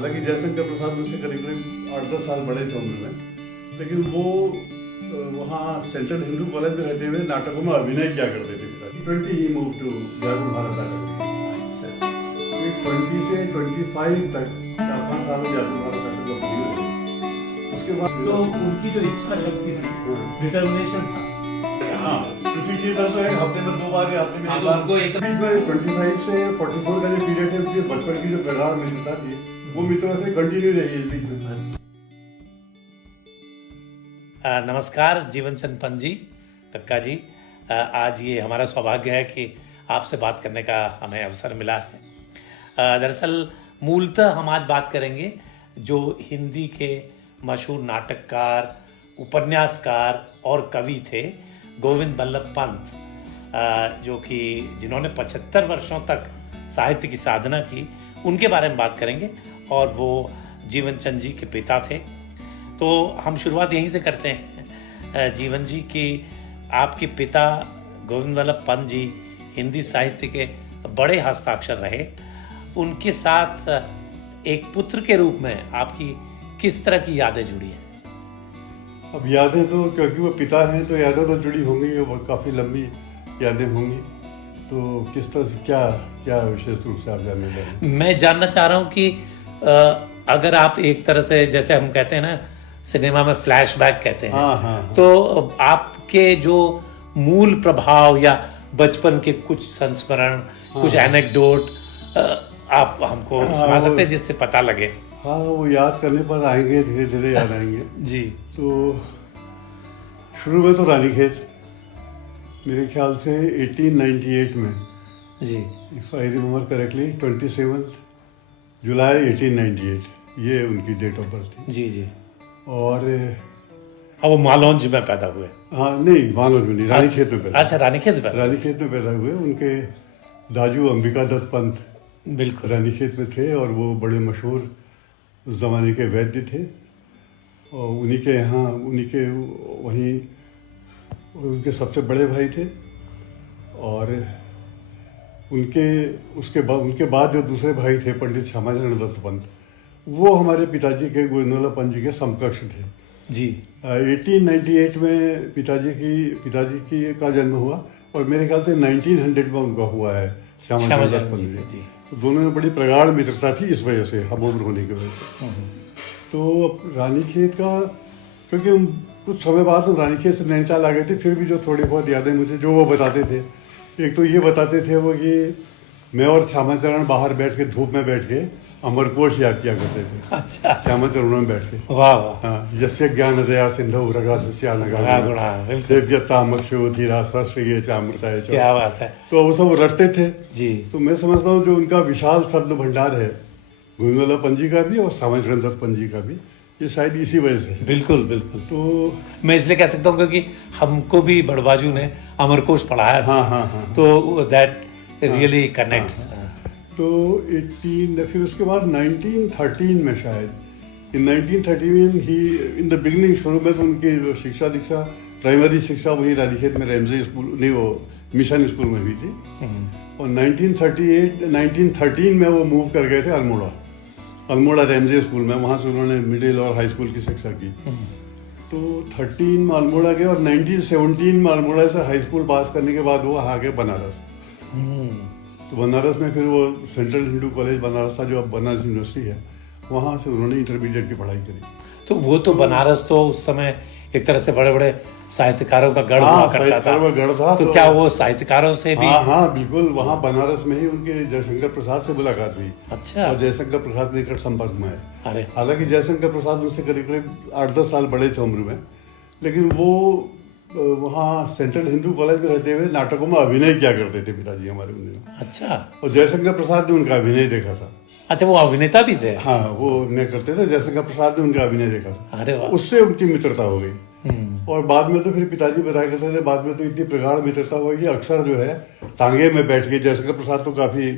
हालांकि जयशंकर प्रसाद मुझसे करीब करीब 8-10 साल बड़े थे उम्र में, लेकिन वो वहाँ सेंट्रल हिंदू कॉलेज में रहते हुए नाटकों में अभिनय किया करते थे। 20 ही मूव टू जयपुर भारत नाटक। 20 से 25 तक 4-5 साल में जयपुर भारत नाटक में हुई। उसके बाद तो उनकी जो इच्छा शक्ति थी, डिटर्मिनेशन था। हाँ, पृथ्वी जी का तो है हफ्ते में 2 बार या हफ्ते में 1 बार। उनको एक बीच में 25 से 44 का जो पीरियड है, उनके बचपन की जो प्रगाढ़ मित्रता थी वो मित्रता से कंटिन्यू रही है बीच में। नमस्कार जीवन चंद पंत जी, कक्का जी। आज ये हमारा सौभाग्य है कि आपसे बात करने का हमें अवसर मिला है। दरअसल मूलतः हम आज बात करेंगे जो हिंदी के मशहूर नाटककार, उपन्यासकार और कवि थे गोविंद बल्लभ पंत, जो कि जिन्होंने 75 वर्षों तक साहित्य की साधना की, उनके बारे में बात करेंगे। और वो जीवन चंद जी के पिता थे। तो हम शुरुआत यहीं से करते हैं जीवन जी की, आपके पिता गोविंद बल्लभ पंत जी हिंदी साहित्य के बड़े हस्ताक्षर रहे। उनके साथ एक पुत्र के रूप में आपकी किस तरह की यादें जुड़ी हैं? अब यादें तो क्योंकि वो पिता हैं तो यादें तो जुड़ी होंगी, वो काफ़ी लंबी यादें होंगी। तो किस तरह से क्या विशेष रूप से आप जानना चाह रहे हैं? मैं जानना चाह रहा हूँ कि अगर आप एक तरह से, जैसे हम कहते हैं ना सिनेमा में फ्लैशबैक कहते हैं, हाँ। तो आपके जो मूल प्रभाव या बचपन के कुछ संस्मरण, कुछ एनेक्डोट आप हमको सुना सकते हैं जिससे पता लगे? हाँ, वो याद करने पर आएंगे, धीरे धीरे याद आएंगे। जी। तो शुरू में तो रानीखेत, मेरे ख्याल से 1898 में, जी, इफ आई रिमेम्बर करेक्टली, 27 जुलाई 1898 ये उनकी डेट ऑफ बर्थ थी। जी। और अब वो मालौंज में पैदा हुए? हाँ, नहीं, मालौंज में नहीं, रानीखेत में पैदा। अच्छा, रानीखेत में पैदा हुए। उनके दाजू अंबिका दत्त पंत बिल्कुल रानीखेत में थे और वो बड़े मशहूर उस ज़माने के वैद्य थे। और उन्हीं के वहीं उनके सबसे बड़े भाई थे। और उनके बाद जो दूसरे भाई थे पंडित श्यामाचरण दत्त पंत, वो हमारे पिताजी के गोविंद बल्लभ पंत जी के समकक्ष थे। जी। 1898 में पिताजी की का जन्म हुआ और मेरे ख्याल से 1900 में उनका हुआ है श्यामाचरण दत्त पंत जी। तो दोनों में बड़ी प्रगाढ़ मित्रता थी, इस वजह से, हम उम्र होने की वजह से। तो रानीखेत का, क्योंकि हम कुछ समय बाद हम रानीखेत से नैनीताल आ गए थे, फिर भी जो थोड़ी बहुत यादें मुझे जो वो बताते थे, एक तो ये बताते थे वो कि मैं और श्यामाचरण बाहर बैठ के, धूप में बैठ के अमरकोश याद किया करते थे। अच्छा। श्यामाचरण में बैठ के। वाह वाह। हाँ, यस्य ज्ञान दया सिंधु रगा गुणा, सेव्यतामक्षोधीरा सस्ये चामृताय। क्या बात है। तो वो सब रटते थे। जी। तो मैं समझता हूँ जो उनका विशाल शब्द भंडार है, गोविंद बल्लभ पंत जी का भी और श्यामाचरण दत्त पंत जी का भी, ये शायद इसी वजह से है। बिल्कुल। तो मैं इसलिए कह सकता हूँ क्योंकि हमको भी बड़बाजू ने अमरकोश पढ़ाया था। हाँ। तो दैट रियली कनेक्ट्स। तो 18, फिर उसके बाद 1913 में, शायद इन 1913 ही इन द बिगनिंग, शुरू में तो उनकी जो शिक्षा दीक्षा, प्राइमरी शिक्षा वही रानीखेत में रेमजे स्कूल, नहीं, वो मिशन स्कूल में हुई थी। और 1913 में वो मूव कर गए थे अल्मोड़ा रेमजे स्कूल में। वहाँ से उन्होंने मिडिल और हाई स्कूल की शिक्षा की। तो 13 में अल्मोड़ा गए और 1917 में अल्मोड़ा से हाई स्कूल पास करने के बाद वो आ गए बनारस। तो बनारस में फिर वो सेंट्रल हिंदू कॉलेज बनारस था, जो अब बनारस यूनिवर्सिटी है, वहाँ से उन्होंने इंटरमीडिएट की पढ़ाई करी। तो वो तो बनारस तो उस समय एक तरह से बड़े बड़े साहित्यकारों का गढ़ हुआ करता था। तो क्या वो साहित्यकारों से भी? हाँ, बिल्कुल। वहाँ बनारस में ही उनके जयशंकर प्रसाद से मुलाकात हुई। अच्छा। और जयशंकर प्रसाद निकट संपर्क में है। अरे, हालांकि जयशंकर प्रसाद मुझसे करीब 8-10 साल बड़े थे उम्र में, लेकिन वो वहाँ सेंट्रल हिंदू कॉलेज में रहते हुए नाटकों में अभिनय किया करते थे पिताजी हमारे उन दिनों। अच्छा। और जयशंकर प्रसाद ने उनका अभिनय देखा था। अच्छा, वो अभिनेता भी थे? हाँ, वो अभिनय करते थे। जयशंकर प्रसाद ने उनका अभिनय देखा था। अरे वाह। उससे उनकी मित्रता हो गई। और बाद में तो फिर पिताजी बताया करते थे, बाद में तो इतनी प्रगाढ़ मित्रता हुई कि अक्सर जो है तांगे में बैठ के, जयशंकर प्रसाद तो काफी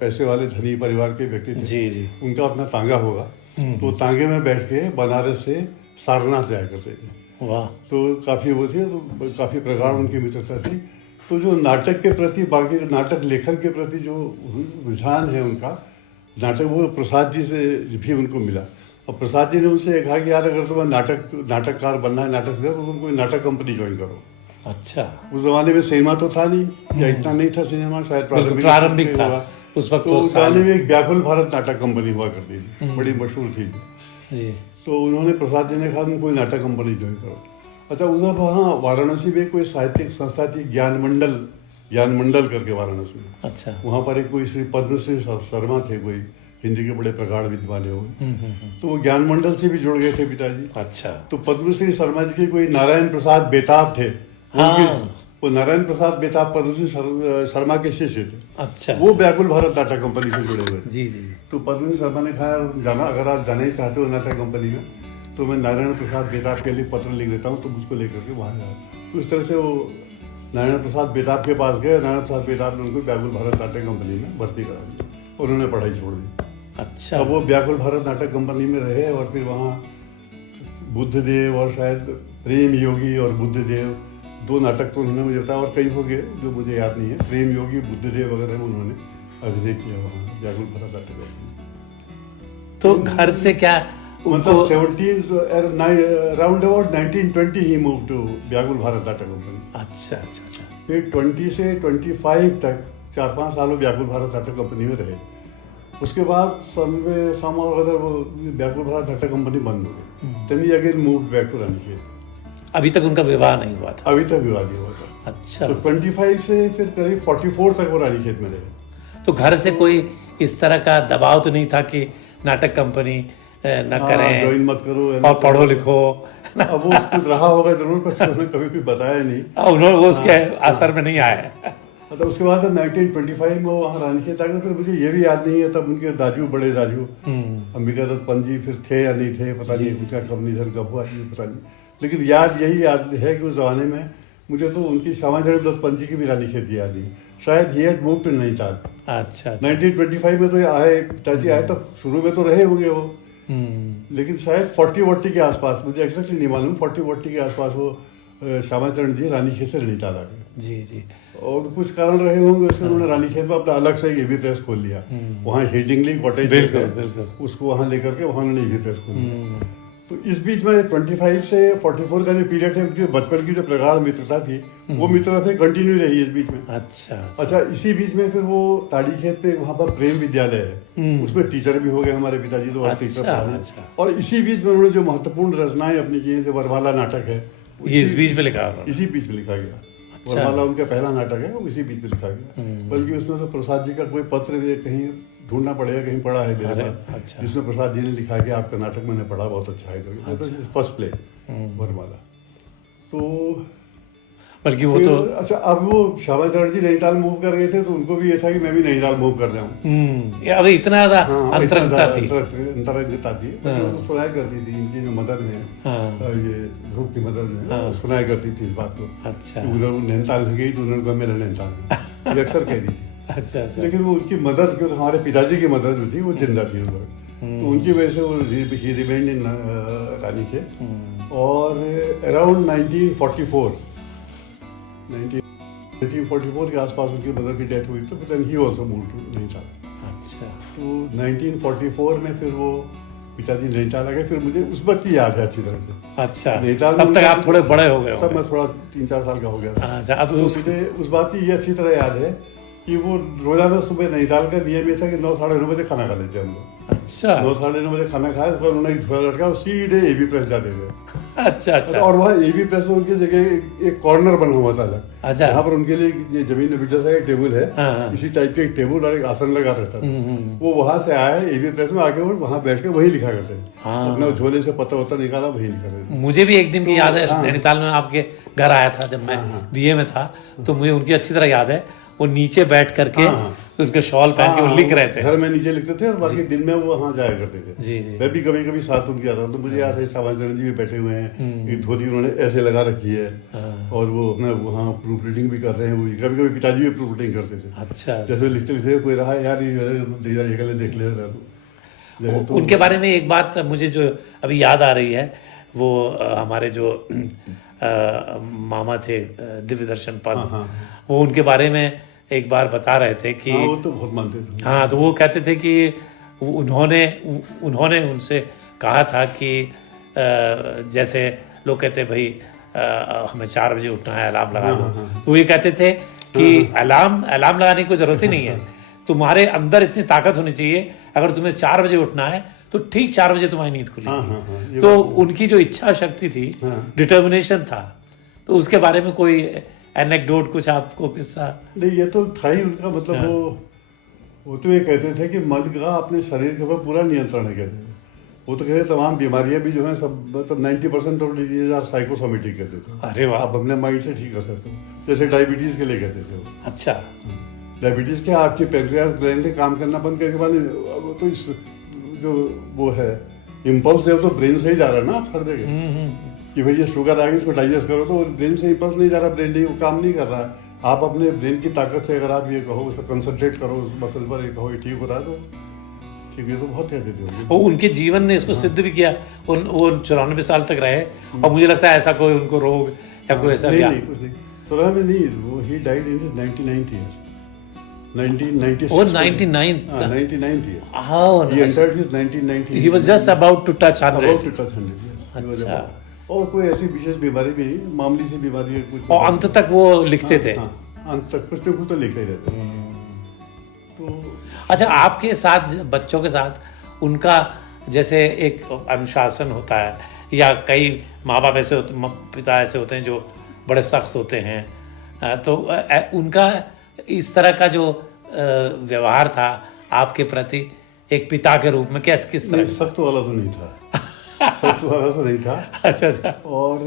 पैसे वाले धनी परिवार के व्यक्ति थे। जी। उनका अपना तांगा होगा, तो तांगे में बैठ के बनारस से सारनाथ जाया करते थे। वाह। तो काफ़ी वो थे, तो काफ़ी प्रगाढ़ उनकी मित्रता थी। तो जो नाटक के प्रति, बाकी जो नाटक लेखन के प्रति जो रुझान है उनका, नाटक वो प्रसाद जी से भी उनको मिला, और प्रसाद जी ने उनसे कहा कि यार अगर तुम्हें नाटककार बनना है, नाटक तो तुम कोई नाटक कंपनी ज्वाइन करो। अच्छा। उस जमाने में सिनेमा तो था नहीं, या इतना नहीं था सिनेमा, शायद प्रारंभिक था उस वक्त। तो उस जमाने में एक व्याकुल भारत नाटक कंपनी हुआ करती थी, बड़ी मशहूर थी जी। तो उन्होंने प्रसाद जी ने कहा तुम कोई नाटक कंपनी ज्वाइन करो। अच्छा, उधर वहाँ वाराणसी में कोई साहित्यिक संस्था थी, ज्ञान मंडल करके वाराणसी में। अच्छा। वहाँ पर एक कोई श्री पद्मश्री शर्मा थे, कोई हिंदी के बड़े प्रगाढ़ विद्वान है वो, तो वो ज्ञान मंडल से भी जुड़ गए थे पिताजी। अच्छा। तो पद्मश्री शर्मा जी के कोई नारायण प्रसाद बेताब थे, वो नारायण प्रसाद बेताब पद्मश्री शर्मा के शिष्य थे। अच्छा। वो व्याकुल भारत नाटक कंपनी से जुड़े हुए थे। जी जी जी। तो पद्मश्री शर्मा ने कहा जाना, अगर आप जाना ही चाहते हो नाटक कंपनी में तो मैं नारायण प्रसाद बेताब के लिए पत्र लिख देता हूँ, तुम उसको लेकर के वहाँ जाओ। तो इस तरह से वो नारायण प्रसाद बेताब के पास गए, नारायण प्रसाद बेताब ने उनको व्याकुल भारत नाटक कंपनी में भर्ती करा दिया, उन्होंने पढ़ाई छोड़ दी। अच्छा। अब वो व्याकुल भारत नाटक कंपनी में रहे, और फिर वहाँ बुद्धदेव और शायद प्रेम योगी और बुद्धदेव, दो नाटक तो उन्होंने मुझे बताया, और कई हो गए जो मुझे याद नहीं है। प्रेम योगी, बुद्धदेव वगैरह में उन्होंने अभिनय किया वहाँ व्याकुल भारत नाटक कंपनी। तो घर से क्या मतलब 1920 ही मूव टू व्याकुल भारत नाटक कंपनी। अच्छा अच्छा अच्छा। फिर 20 से 25 तक 4-5 साल वो व्याकुल भारत नाटक कंपनी में रहे। उसके बाद वो व्याकुल भारत नाटक कंपनी बंद हो गई। Then he again move back to Ranikhet. अभी तक उनका विवाह नहीं हुआ था? अभी तक विवाह नहीं हुआ था। अच्छा। तो 25 से फिर करीब 44 तक वो रानीखेत में रहे। तो घर से कोई इस तरह का दबाव तो नहीं था कि नाटक कंपनी न करें, ज्वाइन मत करो और पढ़ो लिखो? अब वो कुछ रहा होगा जरूर, पर उन्होंने कभी कुछ बताया नहीं। उन्होंने वो उसके असर में नहीं आया। मतलब उसके बाद 1925 में वो वहाँ रानीखेत आ गए। फिर मुझे ये भी याद नहीं है तब उनके बड़े दाजू अंबिका दत्त पंत जी फिर थे या नहीं थे, पता नहीं उनका कब निधन कब हुआ, ये पता नहीं। लेकिन यही याद है कि उस जमाने में मुझे तो उनकी श्यामाचरण दत्त पंत जी की भी रानीखेत याद नहीं, शायद he had moved to Nainital. अच्छा। 1925 में तो आए, पिताजी आए, तब शुरू में तो रहे होंगे वो, लेकिन शायद 40 के आसपास, मुझे एक्जैक्टली नहीं मालूम, 40 के आसपास वो श्यामाचरण जी रानीखेत से नैनीताल आ गए। जी जी। और कुछ कारण रहे होंगे उसके, उन्होंने रानीखेत में अपना अलग से एबी प्रेस खोल लिया वहाँ हेडिंगली कॉटेज, बिल्कुल उसको वहाँ लेकर के वहाँ उन्होंने एबी प्रेस खोल लिया। तो इस बीच में 25 से 44 का जो पीरियड है, उनकी बचपन की जो प्रगाढ़ मित्रता थी वो मित्रता फिर कंटिन्यू रही इस बीच में। अच्छा, इसी बीच में फिर वो ताड़ीखेत पे वहाँ पर प्रेम विद्यालय है, उसमें टीचर भी हो गए हमारे पिताजी, तो टीचर पढ़ाने। और इसी बीच में उन्होंने जो महत्वपूर्ण रचनाएं अपनी की, जैसे वरमाला नाटक है, ये इस बीच में लिखा, इसी बीच में लिखा गया। वरमाला उनका पहला नाटक है, वो इसी बीच में लिखा गया। बल्कि उसमें तो प्रसाद जी का कोई पत्र कहीं ढूंढना पड़ेगा, कहीं पढ़ा है मेरे पास। अच्छा। जिसमें प्रसाद जी ने लिखा कि आपका नाटक मैंने पढ़ा, बहुत अच्छा है करके। अच्छा। फर्स्ट प्ले वरमाला। तो बल्कि वो तो अच्छा, अब वो श्यामाचरण जी नैनीताल मूव कर गए थे, तो उनको भी ये था कि मैं भी नैनीताल मूव कर जाऊँ। अब इतना ज्यादा अंतरंगता थी, तो सुनाया करती थी इनकी जो मदर है, ये ध्रुव की मदर है, सुनाया करती थी इस बात को। अच्छा। उधर नैनीताल गई तो उन्होंने कहा मेरा नैनीताल, ये अक्सर कहती थी। अच्छा। लेकिन वो उनकी मदर, जो हमारे पिताजी की मदर जो थी, वो जिंदा थी उस वक्त, तो उनकी वजह से वो रिमेन्ड इन रानीखेत। और अराउंड 1944 के आसपास उनकी मदर की डेथ हुई, तो then he also move to Nainital. अच्छा। तो 1944 में फिर वो पिताजी नैनीताल आ गए। फिर मुझे उस वक्त की याद है अच्छी तरह से। अच्छा। नैनीताल तब तक आप थोड़े बड़े हो गए? तब मैं थोड़ा 3-4 साल का हो गया था। अच्छा। तो मुझे उस बात की ये अच्छी तरह याद है कि वो रोजाना सुबह नैनीताल का नियम ये था कि 9-9:30 बजे खाना खा लेते हम लोग। अच्छा। 9-9:30 बजे खाना खाया, उसके बाद उन्होंने एक झोला लटका और सीधे एबी प्रेस जाते थे। अच्छा अच्छा। और वहाँ एबी प्रेस में उनकी जगह एक कॉर्नर बना हुआ था अलग। अच्छा। यहाँ पर उनके लिए ये जमीन में जैसा एक टेबल है, इसी टाइप के एक टेबल और एक आसन लगा रहता था। वो वहाँ से आया एबी प्रेस में आके, वहाँ बैठ के वही लिखा करते थे, अपने झोले से पत्ता वत्ता निकाला, वही लिखा करते। मुझे भी एक दिन की याद है, नैनीताल में आपके घर आया था जब मैं बीए में था, तो मुझे उनकी अच्छी तरह याद है। वो नीचे बैठ करके उनके शॉल पहन के वो लिख रहे थे, घर में नीचे लिखते थे, और बाकी दिन में वो वहाँ जाया करते थे। जी जी। मैं भी कभी कभी साथ उनके आता हूँ, तो मुझे याद है श्यामाचरण जी भी बैठे हुए हैं, एक धोती उन्होंने ऐसे लगा रखी है, और वो अपना वहाँ प्रूफ रीडिंग भी कर रहे हैं। कभी कभी पिताजी भी प्रूफ रीडिंग करते थे। अच्छा। जैसे लिखते लिखते कोई रहा यार ये देख ले। तो उनके बारे में एक बात मुझे जो अभी याद आ रही है, वो हमारे जो मामा थे दिव्य दर्शन पंत, वो उनके बारे में एक बार बता रहे थे कि वो तो बहुत मानते थे। हाँ, तो वो कहते थे कि उन्होंने उनसे कहा था कि जैसे लोग कहते हैं भाई हमें 4 बजे उठना है, अलार्म लगा दो, तो ये कहते थे कि अलार्म लगाने की कोई जरूरत ही नहीं है, तुम्हारे अंदर इतनी ताकत होनी चाहिए, अगर तुम्हें 4 बजे उठना है तो ठीक 4 बजे तुम्हारी नींद खुलेगी। तो उनकी जो इच्छा शक्ति थी, डिटर्मिनेशन था, तो उसके बारे में कोई एनेक्डोट कुछ आपको किस्सा? नहीं, ये तो था ही उनका, मतलब वो तो ये कहते थे कि मन का अपने शरीर के ऊपर पूरा नियंत्रण है, कहते थे वो। तो कहते तमाम बीमारियां भी जो हैं सब, मतलब 90% ऑफ डिजीज आर साइकोसोमेटिक, कहते थे। अरे वाह। आप अपने माइंड से ठीक कर सकते हो। जैसे डायबिटीज के लिए कहते थे वो। अच्छा। डायबिटीज क्या, आपकी पैंक्रियास ग्लैंड काम करना बंद करके बाद तो इस जो वो है इम्पल्स है, वो तो ब्रेन से ही जा रहा है ना, आप कर देंगे कि भाई ये शुगर आ गई, इसको डाइजेस्ट करो, तो ब्रेन से इम्पल्स नहीं जा रहा, ब्रेन नहीं, वो काम नहीं कर रहा है। आप अपने ब्रेन की ताकत से अगर आप ये कहो, उसको कंसंट्रेट करो उस मसल पर, ये कहो ये ठीक हो रहा है, तो ठीक है। तो बहुत कहते थे वो। उनके जीवन ने इसको सिद्ध भी किया। वो 94 साल तक रहे, और मुझे लगता है ऐसा कोई उनको रोग या कोई ऐसा नहीं, कुछ नहीं, 93 में नहीं, वो he died in his 99th year, 1996। Oh, 99. 99th year. Oh, He entered his 1990. He was just about to touch 100. About to touch 100, yes. He was अच्छा। about- और कोई ऐसी विशेष बीमारी भी नहीं, मामूली सी बीमारी है कुछ। और अंत तक वो लिखते थे। अंत तक कुछ न कुछ तो लिखते ही रहते। तो अच्छा, आपके साथ, बच्चों के साथ उनका जैसे एक अनुशासन होता है, या कई माँ बाप ऐसे होते, पिता ऐसे होते हैं जो बड़े सख्त होते हैं, तो उनका इस तरह का जो व्यवहार था आपके प्रति एक पिता के रूप में, किस तरह? सख्त वाला तो नहीं था। सख्त वाला तो नहीं था। अच्छा। और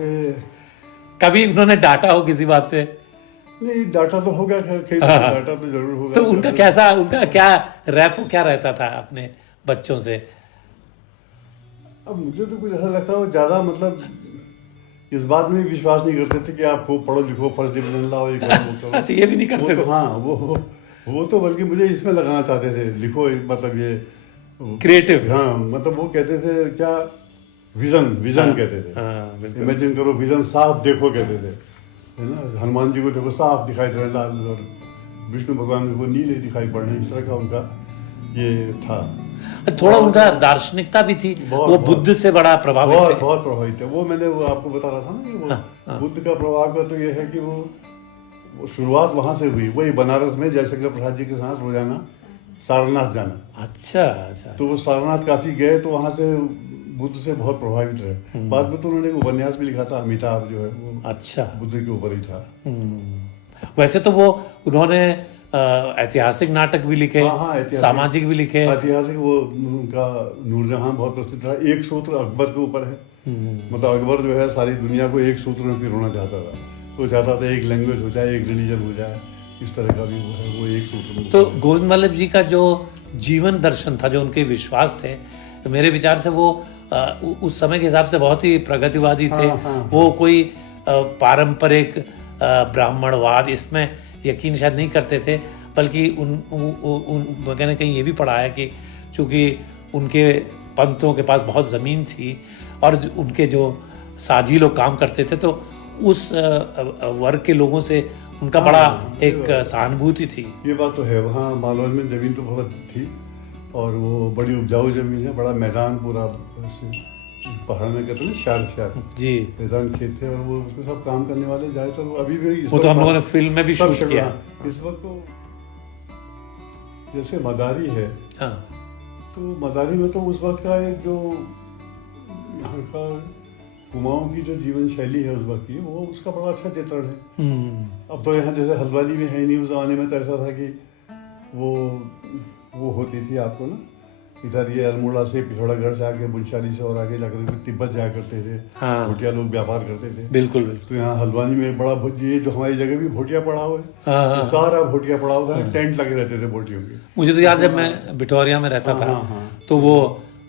कभी उन्होंने डांटा हो किसी बात पे? नहीं, डांटा तो होगा, खैर डांटा तो जरूर होगा। तो उनका क्या रैपो क्या रहता था अपने बच्चों से? अब मुझे तो कुछ ऐसा लगता है, ज्यादा मतलब इस बात में विश्वास नहीं करते थे कि आप खूब पढ़ो लिखो, फर्स्ट डिवीजन लाओ, ये करो, वो करो। अच्छा, ये भी नहीं करते थे? हाँ, वो तो बल्कि मुझे इसमें लगाना चाहते थे, लिखो, मतलब ये क्रिएटिव। हाँ, मतलब वो कहते थे क्या, विजन कहते थे। इमेजिन करो, विजन साफ देखो, कहते थे, है ना। हनुमान जी को देखो, साफ दिखाई दे रहे लाल, और विष्णु भगवान को नीले दिखाई पड़ रहे, इस तरह का उनका ये था। थोड़ा उनका दार्शनिकता भी थी, वो बुद्ध से बड़ा प्रभावित थे। बहुत प्रभावित है वो। मैंने वो आपको बता रहा था ना कि वो बुद्ध का प्रभाव का तो ये है कि वो शुरुआत वहां से हुई, वही बनारस में जयशंकर प्रसाद जी के साथ रोजाना सारनाथ जाना। अच्छा। तो वो सारनाथ काफी गए, तो वहां से बुद्ध से बहुत प्रभावित रहे। बाद में तो उन्होंने एक उपन्यास भी लिखा था, अमिताभ जो है वो। अच्छा। बुद्ध के ऊपर ही था। वैसे तो वो उन्होंने ऐतिहासिक नाटक भी लिखे, सामाजिक भी लिखे। ऐतिहासिक वो उनका नूरजहां बहुत प्रसिद्ध था। एक सूत्र अकबर के ऊपर है, मतलब अकबर जो है सारी दुनिया को एक सूत्र में पिरोना चाहता था। तो चाहता था एक लैंग्वेज हो जाए, एक रिलीजन हो जाए, इस तरह का भी वो है, वो एक सूत्र में। तो गोविंद वल्लभ जी का जो जीवन दर्शन था, जो उनके विश्वास थे, मेरे विचार से वो उस समय के हिसाब से बहुत ही प्रगतिवादी थे। वो कोई पारंपरिक ब्राह्मणवाद इसमें यकीन शायद नहीं करते थे, बल्कि मैंने कहीं ये भी पढ़ा है कि चूंकि उनके पंतों के पास बहुत ज़मीन थी और उनके जो साजी लोग काम करते थे, तो उस वर्ग के लोगों से उनका बड़ा एक सहानुभूति थी। ये बात तो है। वहाँ मालौल में ज़मीन तो बहुत थी, और वो बड़ी उपजाऊ ज़मीन है, बड़ा मैदान पूरा, पहाड़ में कहते हैं शार जी, मैदान खेत थे, और वो उसमें सब काम करने वाले जाए, तो अभी भी वो तो हम लोगों ने फिल्म में भी शूट किया। इस वक्त तो जैसे मदारी है, तो मदारी में तो उस वक्त का एक जो यहाँ का कुमाऊं की जो जीवन शैली है उस वक्त की, वो उसका बड़ा अच्छा चित्रण है। अब तो यहाँ जैसे हल्द्वानी में है नहीं, उस जमाने में तो ऐसा था कि वो होती थी आपको ना, इधर ये अल्मोड़ा से, पिथौरागढ़ से आके, बुंशारी से और आगे जाकर तिब्बत जाया करते थे। भोटिया लोग व्यापार करते थे। बिल्कुल। तो यहाँ हल्द्वानी में बड़ा, ये जो हमारी जगह भी भोटिया पड़ा हुआ है, सारा भोटिया पड़ा हुआ था, टेंट लगे रहते थे भोटियों के। मुझे तो याद है, मैं बिठौरिया में रहता था, तो वो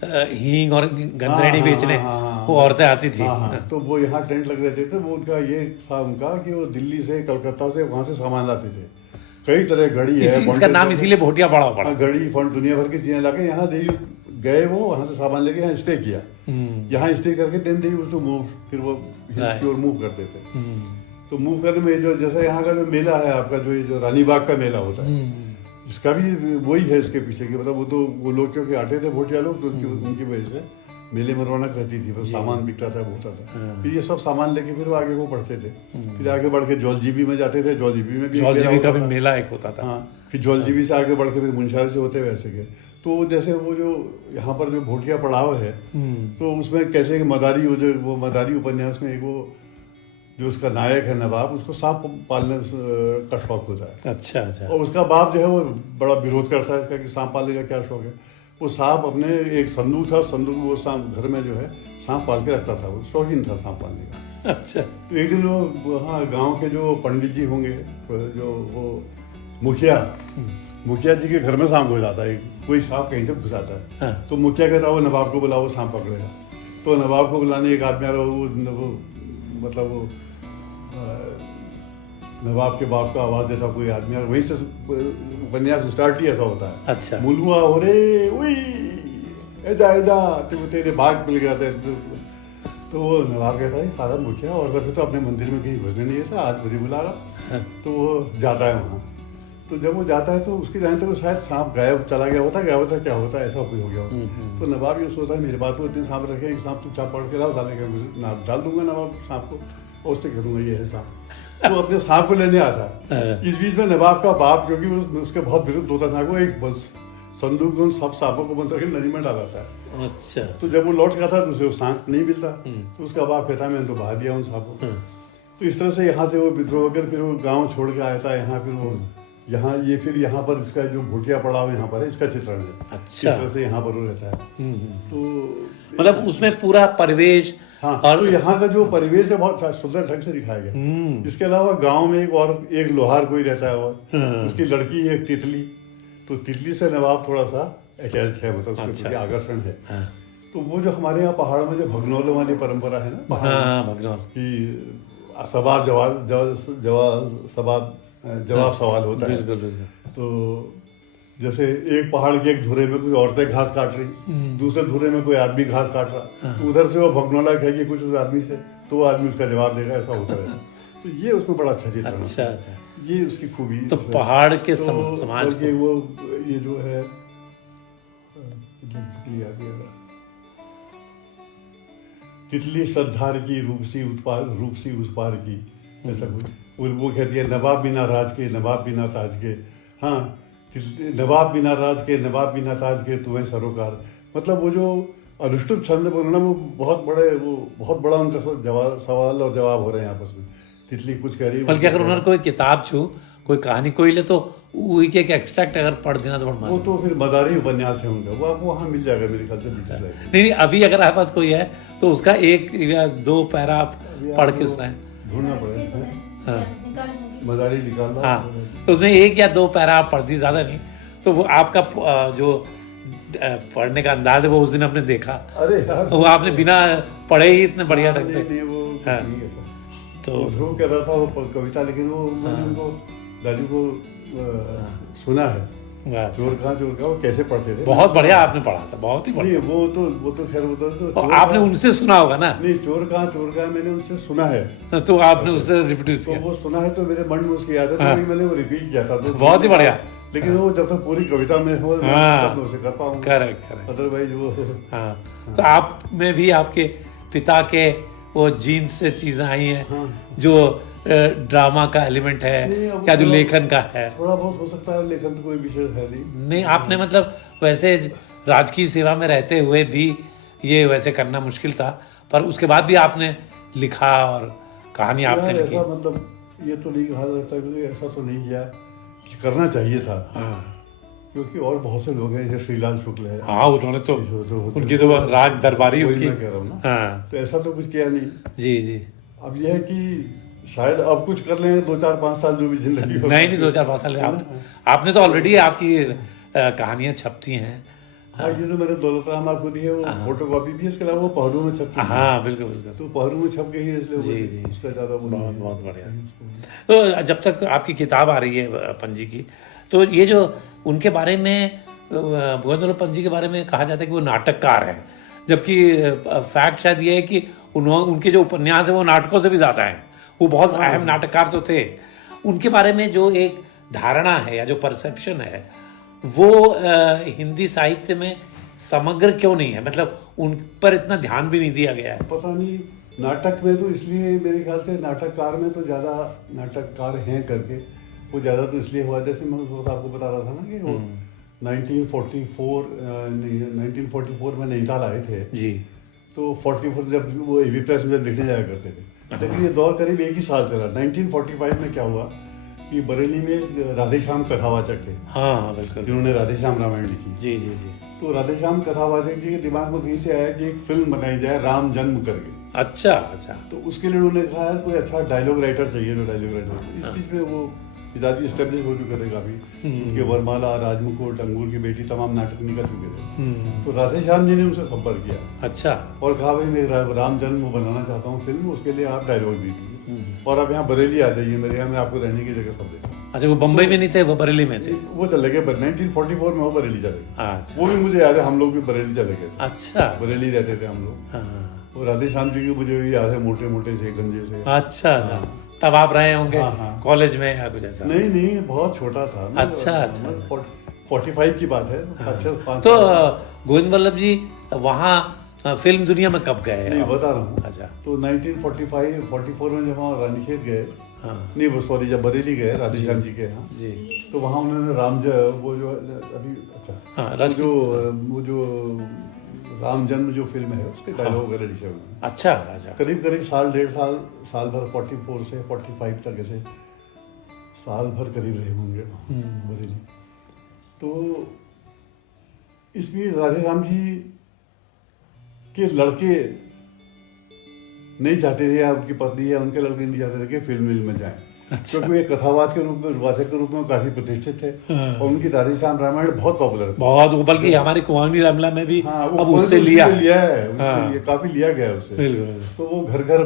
हींग और गंदरेड़ी बेचने वो औरतें आती थी। तो वो यहाँ टेंट लग रहते थे। वो उनका ये था उनका कि वो दिल्ली से, कलकत्ता से, वहाँ से सामान लाते थे। कई तरह घड़ी है, इसका नाम इसीलिए भोटिया पड़ा। घड़ी, फंड, दुनिया भर की चीजें लाके यहाँ गए, वो वहाँ से सामान लेके यहाँ स्टे किया। यहाँ स्टे करके देन दे उसको मूव, फिर वो हिल्स की ओर मूव करते थे। तो मूव करने में जो जैसे यहाँ का जो मेला है आपका, जो रानी बाग का मेला होता है, इसका भी वही है इसके पीछे की, मतलब वो लोग क्योंकि आते थे भोटिया लोग, तो उनकी वजह से मेले में रौनक रहती थी, बस सामान बिकता था, होता था। फिर ये सब सामान लेके फिर वो आगे को बढ़ते थे, फिर आगे बढ़ के जौलजीबी में जाते थे, जौलजीबी में भी जौलजीबी का भी मेला एक होता था। हाँ, फिर जौलजीबी से आगे बढ़ के फिर मुंशारी से होते वैसे गए। तो जैसे वो जो यहाँ पर जो भोटिया पड़ाव है, तो उसमें कैसे कि मदारी, वो मदारी उपन्यास में एक वो जो उसका नायक है नवाब, उसको सांप पालने का शौक होता है। अच्छा अच्छा। और उसका बाप जो है वो बड़ा विरोध करता है इसका कि सांप पालने का क्या शौक है। वो सांप अपने एक संदूक था, संदूक में वो सांप घर में जो है सांप पाल के रखता था, वो शौकीन था सांप पालने का। अच्छा। तो एक दिन वो हाँ गाँव के जो पंडित जी होंगे, जो वो मुखिया जी के घर में सांप हो जाता है, कोई सांप कहीं से घुस आता है। हाँ। तो मुखिया कहता है वो नवाब को बुलाओ, सांप पकड़ेगा। तो नवाब को बुलाने एक आदमी आ रहा, वो मतलब वो नवाब के बाप का आवाज जैसा कोई आदमी, और वहीं से उपन्यास स्टार्ट ही ऐसा होता है। अच्छा। मुलुआ हो रे, उई एदा एदा, तो तेरे बाग मिल गया था। तो वो नवाब कहता है सादा मुखिया, और फिर तो अपने मंदिर में कहीं घुसने नहीं था, आज मुझे बुला रहा। तो वो जाता है वहाँ। तो जब वो जाता है तो उसकी जान तक शायद सांप गायब चला गया होता, क्या होता ऐसा कुछ हो गया होता। तो नवाब ये सोचता है मेरे पास तो इतने सांप रखे, एक सांप तो चाप पकड़ के लाओ, डालने का डाल दूंगा नवाब सांप को, और उससे करूँगा ये है सांप। तो अपने सांप को लेने आता है। इस बीच में नवाब का बाप, क्योंकि उसके बहुत विरुद्ध होता था, वो एक संदूक में सब सांपों को बंद करके नदी में डाला था। अच्छा। तो जब वो लौट गया था तो उसे वो सांप नहीं मिलता, तो उसका बाप कहता मैंने तो बहा दिया उन सांपों को। तो इस तरह से यहाँ से वो विद्रोह कर फिर वो गाँव छोड़ के आया था यहाँ, फिर वो यहाँ ये फिर यहाँ पर इसका जो भोटिया पड़ाव यहाँ पर है, इसका चित्रण है। अच्छा। इस तरह से यहाँ पर वो रहता है। तो मतलब उसमें पूरा परिवेश, हाँ, और तो यहाँ का जो परिवेश है बहुत सुंदर ढंग से दिखाया गया। इसके अलावा गांव में एक लोहार कोई रहता है, और उसकी लड़की है एक तितली। तो तितली से नवाब थोड़ा सा अटैच है, मतलब उसके प्रति आकर्षण है। तो वो जो हमारे यहाँ पहाड़ में जो भगनौलों वाली परंपरा है ना, भगनौल कि जवाब सवाल होता है। तो जैसे एक पहाड़ के एक धुरे में कुछ औरतें घास काट रही, दूसरे धुरे में कोई आदमी घास काट रहा, तो उधर से वो भगनौला कहेगी कुछ उस आदमी से, तो वो आदमी उसका जवाब देगा, ऐसा होता है। तो ये उसमें बड़ा अच्छा चित्रण है। अच्छा अच्छा। ये उसकी खूबी। तो पहाड़ के तो समाज के वो ये जो है तितली श्रद्धार की रूपसी उस पार की, ऐसा कुछ। वो कहती है नवाब बिना राज के, नवाब बिना ताज के, हाँ नवाब बिना राज के, नवाब बिना ताज के तुम्हें सरोकार। मतलब वो जो अनुष्टुप छंद बोलना, वो बहुत बड़ा उनका सवाल और जवाब हो रहे हैं आपस में। तितली कुछ कह रही है, बल्कि अगर उन्होंने कोई किताब छू, कोई कहानी कोई ले, तो वही के एक्सट्रैक्ट अगर पढ़ देना तो वो तो फिर मदारी उपन्यास है उनका, वो आपको वहाँ मिल जाएगा मेरे ख्याल से। नहीं, अभी अगर आपके पास कोई है तो उसका एक या दो पैरा आप पढ़ के सुनाएं। ढूंढना पड़ेगा, मदारी निकालना। हाँ, तो उसमें एक या दो पैरा आप पढ़ दी, ज्यादा नहीं। तो वो आपका जो पढ़ने का अंदाज है वो उस दिन आपने देखा। अरे यार, वो आपने बिना पढ़े ही इतने बढ़िया ढंग से। तो ध्रुव कह रहा था वो कविता, लेकिन वो मैंने उनको दादी को सुना है। चोर कहाँ वो कैसे पढ़ते थे। बहुत बढ़िया आपने पढ़ा था, बहुत ही बढ़िया। वो तो खैर वो तो आपने उनसे सुना होगा ना। नहीं, चोर कहाँ मैंने उनसे सुना है। तो आपने उससे रिपीट किया। वो सुना है तो मेरे मन में उसकी याद है, तो मैंने वो रिपीट किया था। तो बहुत ही बढ़िया। लेकिन वो जब तक पूरी कविता में हो तब मैं उसे कर पाऊंगा। करेक्ट। अदरवाइज वो तो आप में भी आपके पिता के वो जीन्स से चीजें आई हैं, जो ड्रामा का एलिमेंट है या जो लेखन का है। थोड़ा बहुत हो सकता है, लेखन तो कोई विशेष है नहीं। आपने मतलब वैसे राजकीय सेवा में रहते हुए भी ये वैसे करना मुश्किल था, पर उसके बाद भी आपने लिखा और कहानी आपने लिखी। मतलब ये तो नहीं कहा जाता, क्योंकि ऐसा तो नहीं किया कि करना चाहिए था। क्योंकि और बहुत से लोग हैं, जैसे श्रीलाल शुक्ल है। हाँ, उन्होंने तो उनकी तो राग दरबारी उनकी। मैं कह रहा हूँ ना, तो ऐसा तो कुछ किया नहीं। जी। अब यह है कि शायद अब कुछ कर लेंगे 2-4-5 साल जो भी जिंदगी हो। नहीं 2-4-5 साल आपने तो ऑलरेडी आपकी कहानियां छपती हैं। हाँ, ये जो मैंने दौलत राम आपको दी है, वो फोटो कॉपी भी है, इसके अलावा वो पहरू में छप के। हाँ, बिल्कुल। तो पहरू में छप के ही, इसलिए जी उसका ज्यादा बहुत बढ़िया। तो जब तक आपकी किताब आ रही है पंजी की, तो ये जो उनके बारे में, भुवनचंद्र पंजी के बारे में कहा जाता है कि वो नाटककार है, जबकि फैक्ट शायद ये है कि उनके जो उपन्यास है वो नाटकों से भी ज्यादा है। वो बहुत अहम नाटककार तो थे। उनके बारे में जो एक धारणा है या जो परसेप्शन है वो हिंदी साहित्य में समग्र क्यों नहीं है, मतलब उन पर इतना ध्यान भी नहीं दिया गया है? पता नहीं, नाटक में तो इसलिए मेरे ख्याल से नाटककार में तो ज़्यादा नाटककार हैं करके वो ज़्यादा तो इसलिए हुआ, जैसे मैं उस वक्त आपको बता रहा था ना कि वो 1944 में नैनीताल आए थे जी। तो 44 जब वो एबी प्रेस में लिखने जाया करते थे, लेकिन ये दौर करीब एक ही साल चला। 1945 में क्या हुआ कि बरेली में राधेश्याम कथावाचक थे, हाँ बिल्कुल, जिन्होंने राधेश्याम रामायण लिखी। जी जी जी। तो राधेश्याम कथावाचक जी के दिमाग में कहीं से आया कि एक फिल्म बनाई जाए राम जन्म करके। अच्छा अच्छा। तो उसके लिए उन्होंने कहा यार कोई अच्छा डायलॉग राइटर चाहिए, जो डायलॉग राइटर। इस बीच में वो पिताजी स्टेब्लिश हो चुके थे काफी, उनके वरमाला, राजमुकुट, अंगूर की बेटी, तमाम नाटक निकल चुके थे। तो राधेश्याम जी ने उनसे संपर्क किया, अच्छा, और कहा भाई मैं राम जन्म बनाना चाहता हूँ फिल्म, उसके लिए आप डायलॉग दीजिए और आप यहाँ बरेली आ जाइए, मेरे यहाँ मैं आपको रहने की जगह सब देता हूँ। अच्छा, वो बम्बई में नहीं थे, वो बरेली में थे? वो चले गए 1944 में, वो बरेली चले गए। वो भी मुझे याद है, हम लोग भी बरेली चले गए। अच्छा, बरेली रहते थे हम लोग। और राधेश्याम जी की मुझे भी याद है, मोटे मोटे से, गंजे से। अच्छा, तब आप रहे होंगे कॉलेज में या कुछ ऐसा? नहीं, बहुत छोटा था। अच्छा अच्छा, 45 की बात है। तो गोविंद वल्लभ जी वहाँ फिल्म दुनिया में कब गए? नहीं, बता रहा हूँ। अच्छा, तो 1945-44 में जब वहाँ रानीखेत गए, नहीं वो सॉरी, जब बरेली गए राधेश्याम जी के यहाँ जी, तो वहाँ उन्होंने वो जो अभी, अच्छा, वो जो राम जन्म जो फिल्म है उसके डायलॉग वगैरह लिखे हुए हैं। अच्छा अच्छा। करीब करीब साल भर 44 से 45 तक ऐसे साल भर करीब रहे होंगे बरेली। तो इस बीच राधेश्याम जी के लड़के नहीं चाहते थे, या उनकी पत्नी या उनके लड़के नहीं चाहते थे कि फिल्म में जाएं। अच्छा। क्योंकि वे कथावाद के रूप में, वाचक के रूप में काफी प्रतिष्ठित थे और उनकी राधेश्याम रामायण बहुत पॉपुलर है, बहुत, बल्कि हमारे कुमाऊनी रामला में भी अब उससे लिया है, काफी लिया गया उससे। तो वो घर घर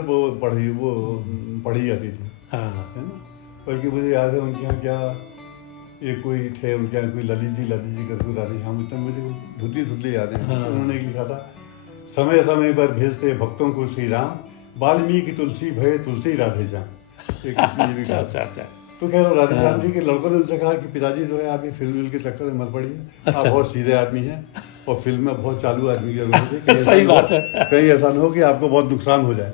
पढ़ी जाती थी, है ना। बल्कि मुझे याद है उनके यहाँ क्या एक कोई थे, उनके यहाँ कोई ललित जी करके राधेश्याम, मुझे धुतली याद है। उन्होंने लिखा था, समय समय पर भेजते भक्तों को श्री राम, वाल्मीकि तुलसी भय तुलसी राधेश्याम। अच्छा अच्छा अच्छा। तो खैर राधेश्याम जी के लड़कों ने उनसे कहा कि पिताजी जो है आप ये फिल्म के चक्कर में मत पड़िए, आप बहुत सीधे आदमी हैं और फिल्म में बहुत चालू आदमी की जरूरत है। सही बात है, कहीं ऐसा न हो कि आपको बहुत नुकसान हो जाए।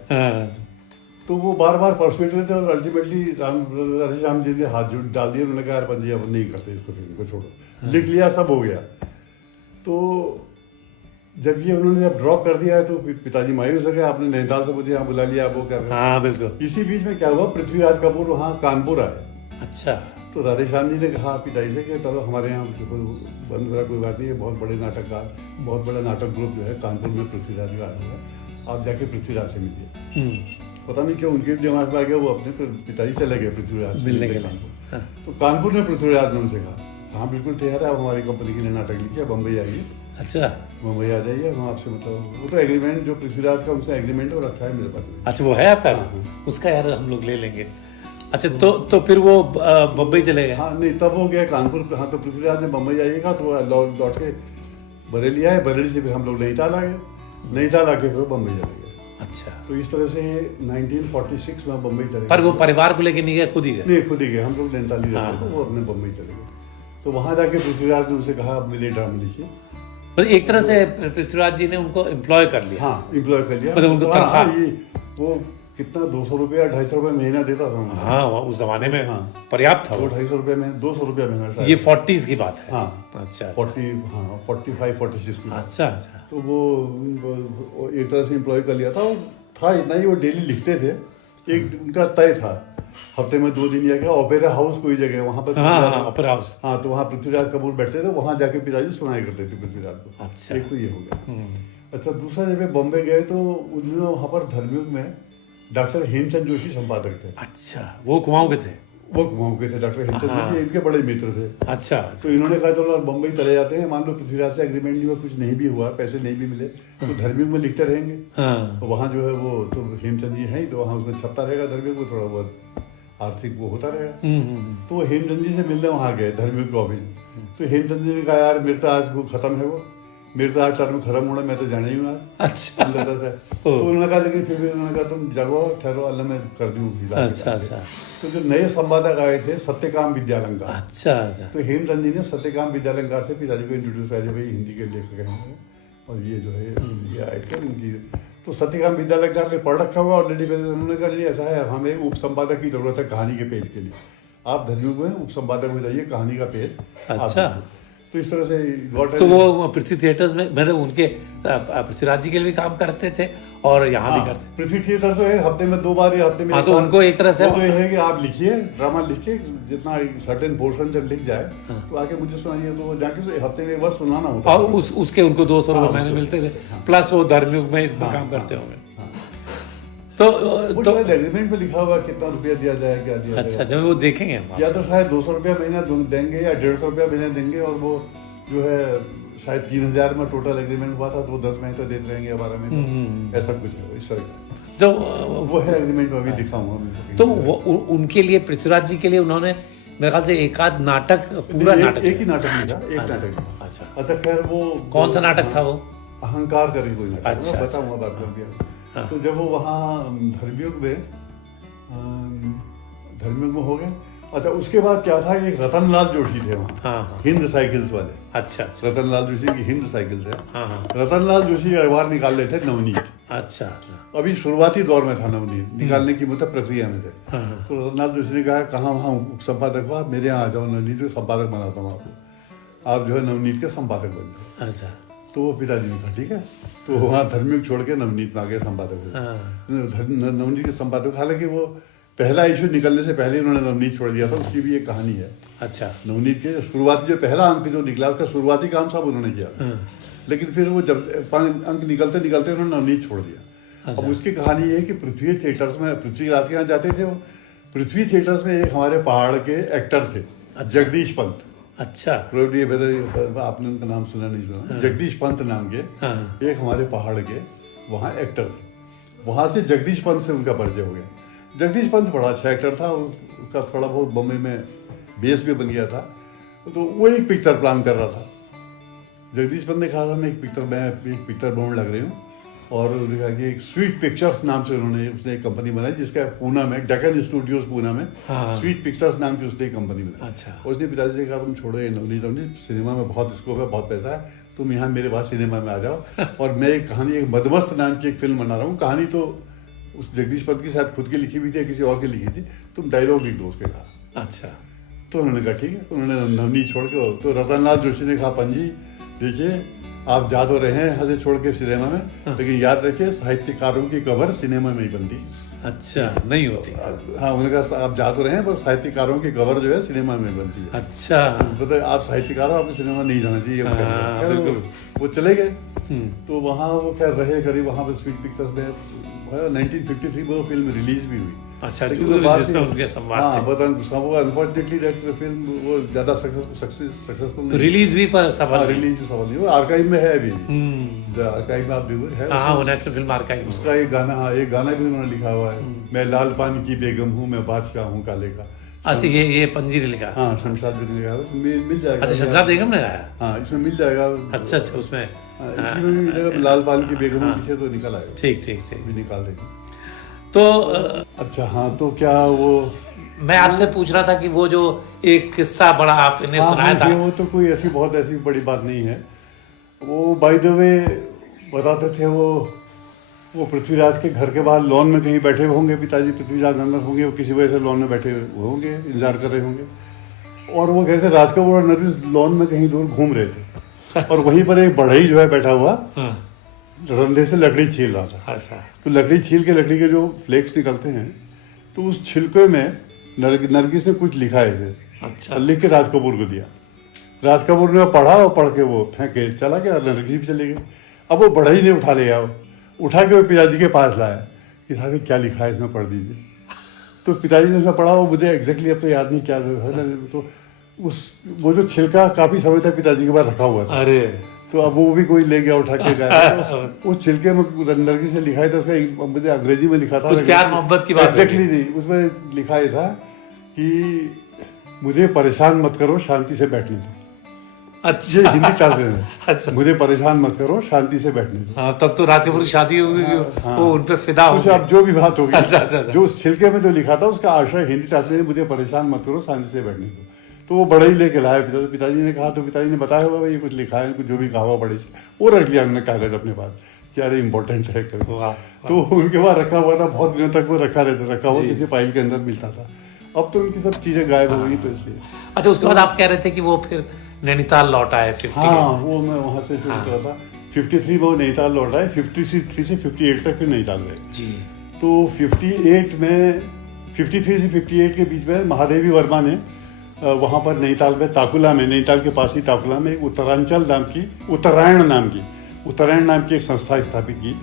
तो वो बार बार परसुएट रहे थे और अल्टीमेटली राधेश्याम जी ने हाथ डाल दिया। उन्होंने कहा यार पंजी अब नहीं करते इसको, फिल्म को छोड़ो, लिख लिया, सब हो गया। तो जब ये उन्होंने जब ड्रॉप कर दिया है तो पिताजी मायूस हो गए, आपने नैनीताल से मुझे यहाँ बुला लिया, वो कर रहे हैं। हाँ बिल्कुल। इसी बीच में क्या हुआ, पृथ्वीराज कपूर वहाँ कानपुर आए। अच्छा। तो राधेश्याम जी ने कहा पिताजी से कि चलो हमारे यहाँ बंद मेरा कोई बात नहीं है, बहुत बड़े नाटककार, बहुत बड़ा नाटक ग्रुप जो है कानपुर में पृथ्वीराज का आया है, आप जाके पृथ्वीराज से मिलिए। पता नहीं क्यों उनके दिमाग में आ गया, वो अपने पिताजी चले गए पृथ्वीराज मिलने के लिए। तो कानपुर में पृथ्वीराज ने उनसे कहा हाँ बिल्कुल तैयार है, आप हमारी कंपनी के लिए नाटक लिखिए, बम्बई आइए। अच्छा, मुंबई आ जाइए, हम आपसे मतलब वो तो एग्रीमेंट जो पृथ्वीराज का उनसे एग्रीमेंट वो रखा है मेरे पास। अच्छा, वो है आपका? उसका यार हम लोग ले लेंगे। अच्छा, तो फिर वो बम्बई चले गए? हाँ नहीं, तब हो गया कानपुर। हाँ, तो पृथ्वीराज ने बम्बई आइएगा तो लौट के बरेली आए, बरेली से फिर हम लोग नैनीताल आ गए, नैनीताल आके फिर बम्बई चले गए। अच्छा। तो इस तरह से 1946 में बम्बई चले गए। पर वो परिवार को लेके नहीं गए, खुद ही गए? नहीं, खुद ही गए, हम लोग नैनीताल ही रहते थे, वो अपने बम्बई चले गए। तो वहाँ जाके पृथ्वीराज ने उनसे कहा अपने लिए ड्रामा लिखिए। मतलब एक तरह से पृथ्वीराज जी ने उनको एम्प्लॉय कर लिया। हाँ, एम्प्लॉय कर लिया, मतलब उनको तनख्वाह। वो कितना 200 रुपया 250 रुपया महीना देता था। हाँ, उस जमाने में पर्याप्त था। 250 रुपया में 200 रुपया महीना। ये 40s की बात है। हाँ अच्छा, 45-46 की। अच्छा अच्छा। तो वो एक तरह से एम्प्लॉय कर लिया था इतना ही, वो डेली लिखते थे, एक उनका तय था, हफ्ते में 2 दिन जाके ओपेरा हाउस कोई जगह वहाँ पर। हाँ, ओपेरा हाउस। हाँ, तो वहाँ पृथ्वीराज कपूर बैठते थे, वहाँ जाके पिताजी सुनाया करते थे पृथ्वीराज को। अच्छा, एक तो ये हो गया। अच्छा, दूसरा जब बॉम्बे गए तो उन्होंने वहाँ पर धर्मयुग में डॉक्टर हेमचंद जोशी संपादक थे। अच्छा, वो कुमाऊं के थे? वो कुमाऊं के थे, डॉक्टर हेमचंद जोशी इनके बड़े मित्र थे। अच्छा। तो इन्होंने कहा चलो बम्बई चले जाते हैं, मान लो पृथ्वीराज से एग्रीमेंट नहीं हुआ, कुछ नहीं भी हुआ, पैसे नहीं भी मिले, तो धर्मयुग में लिखते रहेंगे। तो वहाँ जो है वो तो हेमचंद जी हैं, तो वहाँ उसमें छपता रहेगा धर्मयुग में, थोड़ा बहुत आर्थिक वो होता रहेगा। तो वो हेमचंद जी से मिलने वहाँ गए धर्मयुग के ऑफिस। तो हेमचंद जी ने कहा यार मेरे तो आज वो खत्म है, वो मेरे तो आज टर्म खत्म होना, मैं तो जाना ही हूँ आज। अच्छा अल्लाह से तो उन्होंने कहा, लेकिन फिर भी उन्होंने कहा तुम जगो ठहरो, अल्लाह मैं कर दूँ। अच्छा। तो जो नए संपादक आए थे सत्यकाम विद्यालंकार, अच्छा अच्छा। तो हेमचंद जी ने सत्यकाम विद्यालंकार से पिताजी को इंट्रोड्यूस किया, भाई हिंदी के लेखक हैं और ये जो है ये आए थे इनकी। तो सत्यकाम विद्यालंकार ने पढ़ रखा हुआ ऑलरेडी। उन्होंने कहा नहीं ऐसा है, हमें उप संपादक की जरूरत है कहानी के पेज के लिए, आप धर्मयुग में उप संपादक हो जाइए, कहानी का पेज। अच्छा। तो इस तरह से गॉट। तो वो पृथ्वी थिएटर्स में मतलब उनके पृथ्वीराज जी के लिए भी काम करते थे और यहाँ भी करते। पृथ्वी थिएटर तो है हफ्ते में 2 बार या हफ्ते में। हाँ, तो उनको एक तरह से तो ये है कि आप लिखिए, ड्रामा लिखिए, जितना सर्टेन पोर्शन जब लिख जाए तो आके मुझे सुनाइए। तो वो जाके हफ्ते में एक बार सुनाना होता है। और उसके उनको 200 रुपये महीने मिलते थे, प्लस वो धर्मयुग में इसमें काम करते होंगे। तो एग्रीमेंट में लिखा हुआ कितना रुपया दिया जाए, क्या दिया जाए। अच्छा, जब वो देखेंगे हम या तो शायद 200 रुपया महीना देंगे या 150 रुपया महीना देंगे, और वो जो है शायद 3000 में टोटल एग्रीमेंट हुआ था, तो 10 महीने तो देते रहेंगे 12 महीने, ऐसा कुछ है इस तरह का। जब वो है एग्रीमेंट में अभी दिखा हुआ। तो उनके लिए, पृथ्वीराज जी के लिए उन्होंने मेरे ख्याल से एक आध नाटक, पूरा नाटक, एक ही नाटक लिखा, एक नाटक लिखा। अच्छा। खैर वो कौन सा नाटक था वो? अहंकार करके कोई नाटक। अच्छा, बताऊंगा बात कर दिया। तो जब वो वहाँ धर्मयुग में हो गए। अच्छा, उसके बाद क्या था, एक रतनलाल जोशी थे वहाँ, हिंद साइकिल्स वाले। अच्छा। रतनलाल जोशी की हिंद साइकिल्स है। रतनलाल जोशी अखबार निकाल रहे थे नवनीत। अच्छा। अभी शुरुआती दौर में था नवनीत, निकालने की मतलब प्रक्रिया में थे। तो रतनलाल जोशी ने कहा, कहाँ वहाँ संपादक हो आप, मेरे यहाँ आ जाओ, नवनीत को संपादक बनाता हूँ आपको, आप जो है नवनीत के संपादक बन जाओ। अच्छा। तो वो पिताजी ने कहा ठीक है। तो वहाँ धर्मयुग छोड़ के नवनीत में आ गए संपादक। नवनीत के संपादक, हालांकि वो पहला इशू निकलने से पहले उन्होंने नवनीत छोड़ दिया था, उसकी भी एक कहानी है। अच्छा। नवनीत के शुरुआती जो पहला अंक जो निकला, उसका शुरुआती काम सब उन्होंने किया, लेकिन फिर वो जब अंक निकलते निकलते उन्होंने नवनीत छोड़ दिया। अब उसकी कहानी ये है कि पृथ्वी थिएटर्स में, पृथ्वीराज के यहाँ जाते थे वो, पृथ्वी थिएटर्स में एक हमारे पहाड़ के एक्टर थे, जगदीश पंत। अच्छा। आपने उनका नाम सुना नहीं सुना? जगदीश पंत नाम के एक हमारे पहाड़ के वहाँ एक्टर थे। वहाँ से जगदीश पंत से उनका परिचय हो गया। जगदीश पंत बड़ा अच्छा एक्टर था, उसका थोड़ा बहुत बम्बई में बेस भी बन गया था। तो वो एक पिक्चर प्लान कर रहा था। जगदीश पंत ने कहा था मैं एक पिक्चर बनाने लग रही हूँ, और उन्होंने कहा कि एक स्वीट पिक्चर्स नाम से उसने एक कंपनी बनाई, जिसका पूना में डेक्कन स्टूडियोज पूना में स्वीट पिक्चर्स नाम की उसने एक कंपनी बनाई। अच्छा। उसने पिताजी से कहा तुम छोड़ो ये नवनीत, सिनेमा में बहुत स्कोप है, बहुत पैसा है, तुम यहाँ मेरे पास सिनेमा में आ जाओ, और मैं एक कहानी, एक मदमस्त नाम की एक फिल्म बना रहा हूँ। कहानी तो उस जगदीश पंत की शायद खुद की लिखी हुई थी, किसी और की लिखी थी, तुम डायलॉग लिख दो उसके कहा। अच्छा। तो उन्होंने कहा ठीक है। उन्होंने नवनीत छोड़ के, तो रतनलाल जोशी ने कहा पंजी देखिए आप जा तो रहे हैं यहाँ से छोड़ के सिनेमा में, लेकिन याद रखिए साहित्यकारों की कबर सिनेमा में ही बनती है। अच्छा, नहीं होती। हाँ, उन्होंने कहा आप जा तो रहे हैं, पर साहित्यकारों की कबर जो है सिनेमा में बनती है। अच्छा। मतलब आप साहित्यकार हो, आपको सिनेमा नहीं जाना चाहिए। वो चले गए। तो वहाँ वो खैर रहे करीब, वहाँ पे स्वीट पिक्चर्स में 1953 में वो फिल्म रिलीज भी हुई। अच्छा, जिसमें उनके संवाद थे। अनफॉर्चुनेटली दैट फिल्म वो ज्यादा सक्सेसफुल नहीं रिलीज भी, पर सफल रिलीज भी सफल नहीं। वो आर्काइव में है अभी, आर्काइव में आप देखो है। हाँ, वो नेशनल फिल्म आर्काइव। उसका एक गाना भी उन्होंने लिखा हुआ है, मैं लाल पान की बेगम हूँ, मैं बादशाह हूँ काले का। अच्छा, ये पंजी ने लिखा। हाँ, शमशाद भी ने लिखा, मिल जाएगा। अच्छा, शमशाद बेगम ने गाया। हाँ, इसमें मिल जाएगा। अच्छा, उसमें लाल पान की बेगम लिखे तो निकल आएगा। ठीक, भी निकाल देंगे। तो अच्छा, हाँ, तो क्या वो मैं आपसे पूछ रहा था कि वो जो एक किस्सा बड़ा आपने सुनाया था, वो तो कोई ऐसी बहुत ऐसी बड़ी बात नहीं है। वो बाय द वे बताते थे, वो पृथ्वीराज के घर के बाहर लॉन में कहीं बैठे हुए होंगे, पिताजी पृथ्वीराज अंदर होंगे, वो किसी वजह से लॉन में बैठे हुए होंगे, इंतजार कर रहे होंगे, और वो कहते राज कपूर और नरगिस लॉन में कहीं दूर घूम रहे थे, और वहीं पर एक बढ़ई जो है बैठा हुआ रंधे से लकड़ी छील रहा था। अच्छा। तो लकड़ी छील के, लकड़ी के जो फ्लेक्स निकलते हैं, तो उस छिलके में नरगिस ने कुछ लिखा है इसे। अच्छा। लिख के राज कपूर को दिया। राज कपूर ने पढ़ा, और पढ़ के वो फेंक के चला गया, नरगिस भी चली गई। अब वो बढ़ई ने उठा लिया, उठा के वो पिताजी के पास लाया कि साहब क्या लिखा है इसमें, पढ़ दीजिए। तो पिताजी ने उसमें पढ़ा, वो मुझे एग्जैक्टली अब तो याद नहीं क्या है। तो वो जो छिलका काफी समय तक पिताजी के पास रखा हुआ था। अरे, तो अब वो भी कोई ले गया उठा के गया। उस छिलके में नरगिस से लिखा है था, उसका मुझे अंग्रेजी में लिखा था, प्यार मोहब्बत की बात एग्जैक्टली नहीं, उसमें लिखा है था कि मुझे परेशान मत करो, शांति से बैठने दो। अच्छा। ये हिंदी ट्रांसलेशन है। अच्छा। मुझे परेशान मत करो, शांति से बैठने दो। हाँ, तब तो रात की शादी होगी, हाँ। वो उन पे फिदा हो कुछ गए। अब जो भी बात होगी, अच्छा, अच्छा, अच्छा। जो उस छिलके में जो लिखा था उसका आशय हिंदी ट्रांसलेशन, मुझे परेशान मत करो, शांति से बैठने दो। तो वो बड़ा ही लेके लाया पिताजी ने कहा, तो पिताजी ने बताया होगा भाई ये कुछ लिखा है, कुछ जो भी कहा हुआ बड़े से, वो रख लिया उन्होंने कागज अपने पास कि अरे इम्पोर्टेंट है करके। वाह, तो उनके पास रखा हुआ था, बहुत दिनों तक वो रखा हुआ जी। किसी फाइल के अंदर मिलता था। अब तो उनकी सब चीजें गायब हो गई, तो इसलिए। अच्छा, उसके बाद आप कह रहे थे कि वो फिर नैनीताल लौट आए 50 हाँ, वो मैं वहाँ से शुरू करा था। 53 में वो नैनीताल लौट आए, 53 से 58 तक फिर नैनीताल गए। जी। तो 58 में 53 से 58 के बीच में महादेवी वर्मा ने वहाँ पर नैनीताल में ताकुला में, नैनीताल के पास ही ताकुला में एक उत्तरायण नाम की एक संस्था स्थापित की,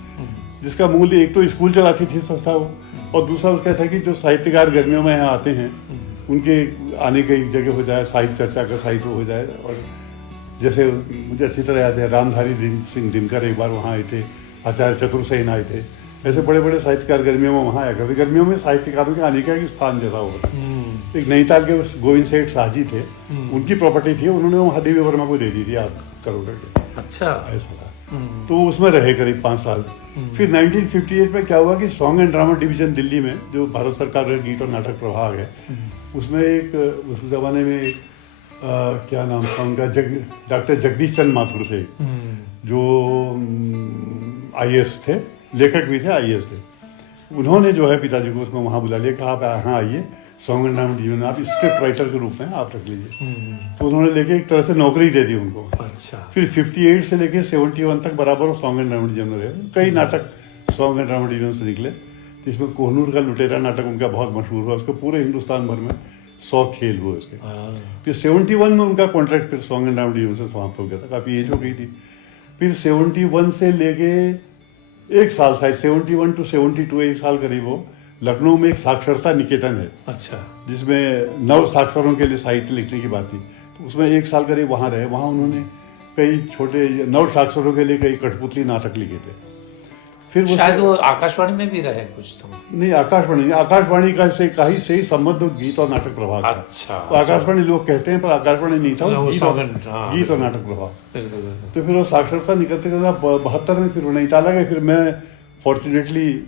जिसका मूल्य एक तो स्कूल चलाती थी संस्था वो, और दूसरा उसका था कि जो साहित्यकार गर्मियों में यहाँ आते हैं उनके आने की एक जगह हो जाए, साहित्य चर्चा का साहित्य हो जाए। और जैसे मुझे अच्छी तरह याद है, रामधारी सिंह दिनकर एक बार वहाँ आए थे, आचार्य चतुर्सेन आए थे, ऐसे बड़े बड़े साहित्यकार गर्मियों में वहाँ आया करते। गर्मियों में साहित्यकारों के आने का एक स्थान जैसा होता। एक नैनीताल के गोविंद सेठ शाहजी थे, उनकी प्रॉपर्टी थी, उन्होंने महादेवी वर्मा को दे दी थी 8 करोड़ के। अच्छा। ऐसा था। तो उसमें रहे करीब 5 साल। फिर 1958 में क्या हुआ कि song and drama division Delhi में, जो भारत सरकार का गीत और नाटक प्रभाग है, उसमें एक उस जमाने में एक क्या नाम था उनका, डॉक्टर जगदीश चंद्र माथुर थे, जो IAS थे, लेखक भी थे, IAS थे। उन्होंने जो है पिताजी को उसमें वहाँ बुला लिया कि आप यहाँ आइए, सॉन्ग एंड ड्रामा डिवीजन आप स्क्रिप्ट राइटर के रूप में आप रख लीजिए। तो उन्होंने लेके एक तरह से नौकरी दे दी उनको। अच्छा। फिर 58 से लेके 71 तक बराबर सॉन्ग एंड ड्रामा डिवीजन में रहे। कई नाटक सॉन्ग एंड ड्रामा डिवीजन से निकले, जिसमें कोहनूर का लुटेरा नाटक उनका बहुत मशहूर हुआ, उसको पूरे हिंदुस्तान भर में 100 खेल हुए उसके। फिर 71 में उनका कॉन्ट्रैक्ट फिर सॉन्ग एंड ड्रामा डिवीजन से समाप्त हो गया था, काफ़ी एज हो गई थी। फिर 71 से लेके एक साल, शायद 71 to 72, एक साल करीब हो, लखनऊ में एक साक्षरता निकेतन है। अच्छा। जिसमें नव साक्षरों के लिए साहित्य लिखने की बात थी, तो उसमें एक साल करीब वहाँ रहे। वहाँ उन्होंने कई छोटे नव साक्षरों के लिए कई कठपुतली नाटक लिखे थे। फिर शायद वो आकाशवाणी में भी रहे कुछ तो। नहीं, आकाशवाणी का से ही संबंध गीत और नाटक प्रभाग था। अच्छा। तो आकाशवाणी लोग कहते हैं, पर आकाशवाणी नहीं था, वो गीत और नाटक प्रभाग। बिल्कुल। तो फिर वो साक्षरता निकलते 72 में फिर वो नैनीताल आ गए। फिर मैं फॉर्चुनेटली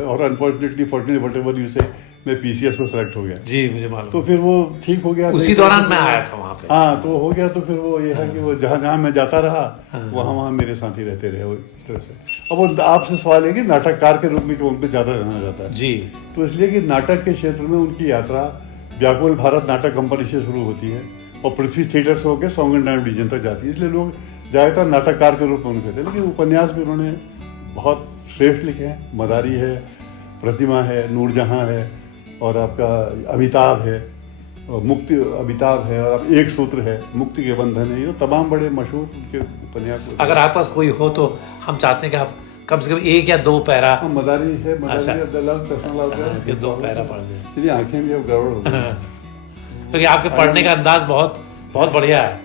और अनफॉर्चुनेटली, फॉर्चुनेटली व्हाटएवर यू से, मैं PCS में सेलेक्ट हो गया। जी, मुझे मालूम। तो फिर वो ठीक हो गया, उसी दौरान मैं आया था वहाँ पे। हाँ, तो हो गया। तो फिर वो ये है कि वो जहाँ मैं जाता रहा, वहाँ मेरे साथी रहते रहे वो इस तरह से। अब वो आपसे सवाल है कि नाटककार के रूप में क्यों उन पर ज़्यादा रहना जाता है। जी। तो इसलिए कि नाटक के क्षेत्र में उनकी यात्रा व्याकुल भारत नाटक कंपनी से शुरू होती है और पृथ्वी थिएटर से होकर सॉन्ग एंड ड्रामा डिवीजन तक जाती है। इसलिए लोग ज़्यादातर नाटककार के रूप में उन्हें कहते हैं। लेकिन उपन्यास भी उन्होंने बहुत श्रेष्ठ लिखे हैं। मदारी है, प्रतिमा है, नूरजहाँ है, और आपका अमिताभ है, मुक्ति अमिताभ है, और आप एक सूत्र है, मुक्ति के बंधन है, ये तमाम बड़े मशहूर उनके उपन्यास। अगर आपके पास कोई हो तो हम चाहते हैं कि आप कम से कम 1 या 2 पैरा। मदारी है, अच्छा। इसके 2 पैरा पढ़ दें, तेरी आंखें भी अब गड़बड़ हो गई। क्योंकि आपके पढ़ने का अंदाज बहुत बहुत बढ़िया है।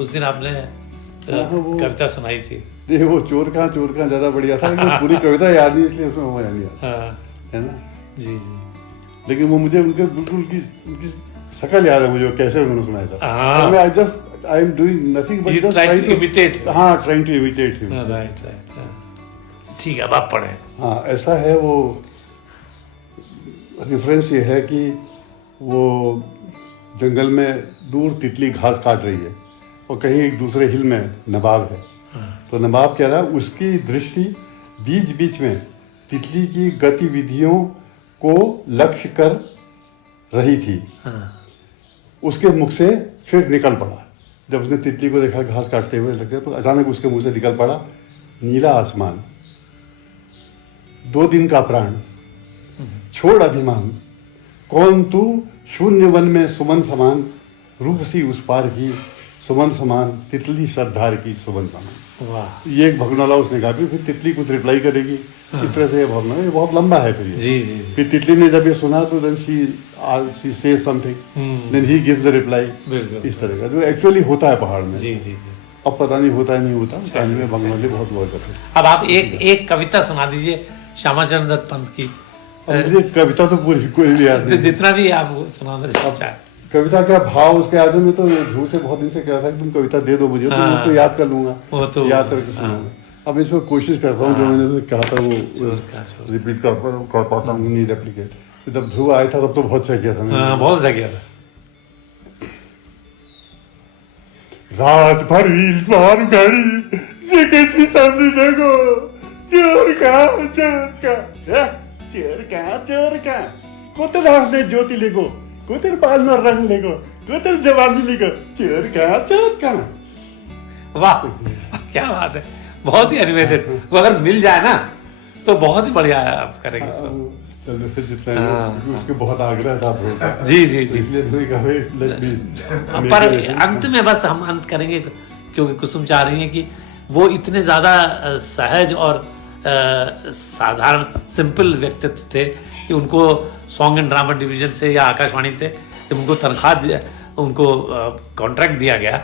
उस दिन आपने कविता सुनाई थी। देखिए, वो चोर कहाँ ज़्यादा बढ़िया था, लेकिन पूरी कविता याद नहीं, इसलिए उसमें मजा नहीं आता, है ना। जी जी। लेकिन वो मुझे उनके बिल्कुल उनकी शक्ल याद है मुझे, कैसे उन्होंने सुनाया था। मैं I am doing nothing but just trying to imitate. हाँ, trying to imitate him. Right. ठीक है, अब आप पढ़ें। हाँ, ऐसा है। वो रेफरेंस ये है कि वो जंगल में दूर तितली घास काट रही है और कहीं एक दूसरे हिल में नवाब है। तो नवाब कह रहा है, उसकी दृष्टि बीच बीच में तितली की गतिविधियों को लक्ष्य कर रही थी। उसके मुख से फिर निकल पड़ा। जब उसने तितली को देखा घास काटते हुए लगे, तो अचानक उसके मुंह से निकल पड़ा, नीला आसमान, 2 दिन का प्राण, छोड़ अभिमान, कौन तू शून्य वन में सुमन समान, रूप सी उस पार की सुमन समान, तितली श्रद्धार की सुमन समान। वाह। ये एक भगनोला उसने कहा। फिर तितली कुछ रिप्लाई करेगी, इस तरह से ये भगनोला, ये बहुत लंबा है। फिर जी जी जी। फिर तितली ने जब ये सुना तो then she says something, then he gives the reply. बिल्कुल। इस तरह का जो एक्चुअली होता है पहाड़ में। जी जी जी। अब पता नहीं होता है नहीं होता, कहानी में भगनोले बहुत हुआ करते हैं। अब आप एक कविता सुना दीजिए श्यामाचरण दत्त पंत की। मुझे कविता तो पूरी कोई भी याद नहीं। जितना भी आप सुनाना चाहें। कविता का भाव उसके आदमी में तो ध्रुव से बहुत दिन से कह रहा था कि तुम कविता दे दो मुझे, तो मैं उसको याद कर लूंगा, वो तो याद करके सुनाऊंगा। अब इसमें कोशिश करता हूँ, जो मैंने उसे कहा था वो रिपीट कर पाता हूँ, नहीं रेप्लिकेट। जब ध्रुव आया था तब तो बहुत सही किया था मैंने। बहुत सही किया था। रात भर इस बार घड़ी जिकची सामने देखो, चोर का कोतर हाथ ज्योति लेगो, कोतर बाल न रंग लेगो, कोतर जवानी लेगो, चोर का। वाह क्या बात है, बहुत ही एनिमेटेड। वो अगर मिल जाए ना तो बहुत ही बढ़िया है, आप करेंगे सब। चलो फिर जितना उसके बहुत आग्रह था ध्रुव का। जी जी जी। इसलिए मैंने कहा पर अंत में बस हम अंत करेंगे, क्योंकि कुसुम चाह रही है कि वो इतने ज्यादा सहज और साधारण सिंपल व्यक्तित्व थे कि उनको सॉन्ग एंड ड्रामा डिवीजन से या आकाशवाणी से जब उनको तनख्वाह, उनको कॉन्ट्रैक्ट दिया गया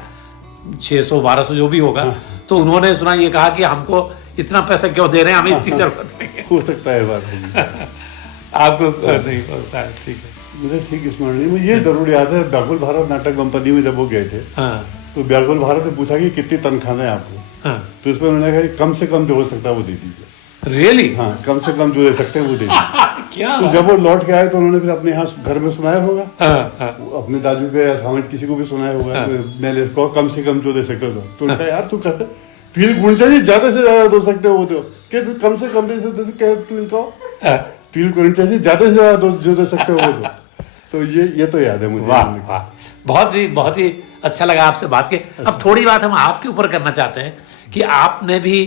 600-1200 जो भी होगा, तो उन्होंने सुना ये कहा कि हमको इतना पैसा क्यों दे रहे हैं, हमें इसकी जरूरत नहीं है। हो सकता है बात आपको नहीं पता है, ठीक है। मुझे ठीक स्मरण नहीं, मुझे ये जरूर याद है व्याकुल भारत नाटक कंपनी में जब वो गए थे, तो व्याकुल भारत ने पूछा कि कितनी तनख्वाह है आपको, तो इसमें उन्होंने कहा कि कम से कम जो हो सकता है वो दे दीजिए। रियली? हाँ, कम से कम जो दे सकते हैं वो दे दीजिए। क्या तो जब वो लौट के आए तो उन्होंने फिर अपने यहाँ घर में सुनाया होगा, अपने दादू के या समझ किसी को भी सुनाया होगा, मैं कहो कम से कम जो दे सकते हो, तो उनका यार तू कैसे ट्विल गुंजा जी ज्यादा से ज्यादा दे सकते हो वो दो, क्या कम से कम दे सकते हो, ट्विल कहो ट्विल गुंजा जी ज्यादा से ज्यादा जो दे सकते हो वो दो। तो ये तो याद है मुझे। वाह वाह, बहुत ही अच्छा लगा आपसे बात के। अब थोड़ी बात हम आपके ऊपर करना चाहते हैं कि आपने भी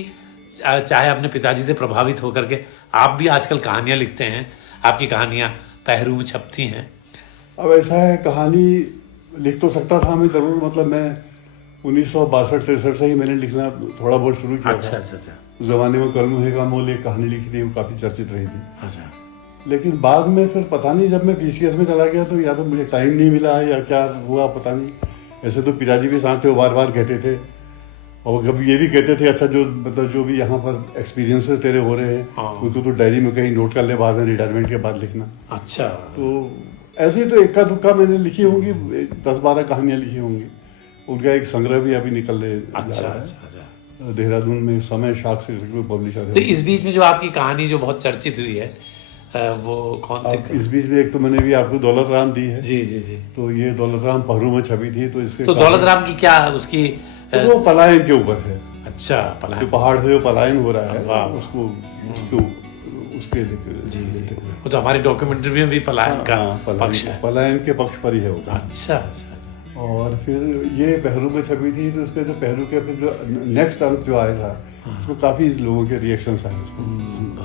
चाहे अपने पिताजी से प्रभावित होकर के आप भी आजकल कहानियां लिखते हैं, आपकी कहानियां पहरू में छपती हैं। अब ऐसा है, कहानी लिख तो सकता था मैं जरूर, मतलब मैं 1962-63 से ही मैंने लिखना थोड़ा बहुत शुरू किया। अच्छा था। अच्छा अच्छा। उस जमाने में कलम है का मोल एक कहानी लिखी थी, वो काफी चर्चित रही थी। अच्छा। लेकिन बाद में फिर पता नहीं, जब मैं पीसीएस में चला गया तो या तो मुझे टाइम नहीं मिला या क्या हुआ पता नहीं। ऐसे तो पिताजी भी साथ थे, वो बार बार कहते थे, और कभी ये भी कहते थे अच्छा जो मतलब जो भी यहाँ पर एक्सपीरियंसेस तेरे हो रहे हैं उनको तो डायरी में कहीं नोट कर ले, बाद में रिटायरमेंट के बाद लिखना। अच्छा। तो ऐसे ही तो इक्का दुक्का मैंने लिखी होंगी, 10-12 कहानियाँ लिखी होंगी। उनका एक संग्रह भी अभी निकल ले अच्छा अच्छा। देहरादून में समय शाख से पब्लिशर है। तो इस बीच में जो आपकी कहानी जो बहुत चर्चित हुई है वो कौन सी? इस बीच में एक तो मैंने भी आपको दौलत राम दी है। जी जी जी। तो ये दौलत राम पहरू में छपी थी, तो इसके तो दौलत राम की क्या उसकी तो वो पलायन के ऊपर है। अच्छा, जो पलायन। पहाड़ से जो पलायन हो रहा है वाह। उसके जी जी। वो तो हमारी डॉक्यूमेंट्री में भी पलायन का पक्ष है। पलायन के पक्ष पर ही है वो। अच्छा अच्छा। और फिर ये पहरू में छपी थी, तो उसके जो पहरू के फिर जो नेक्स्ट अंक जो आया था उसमें काफी लोगों के रिएक्शंस आए उसमें,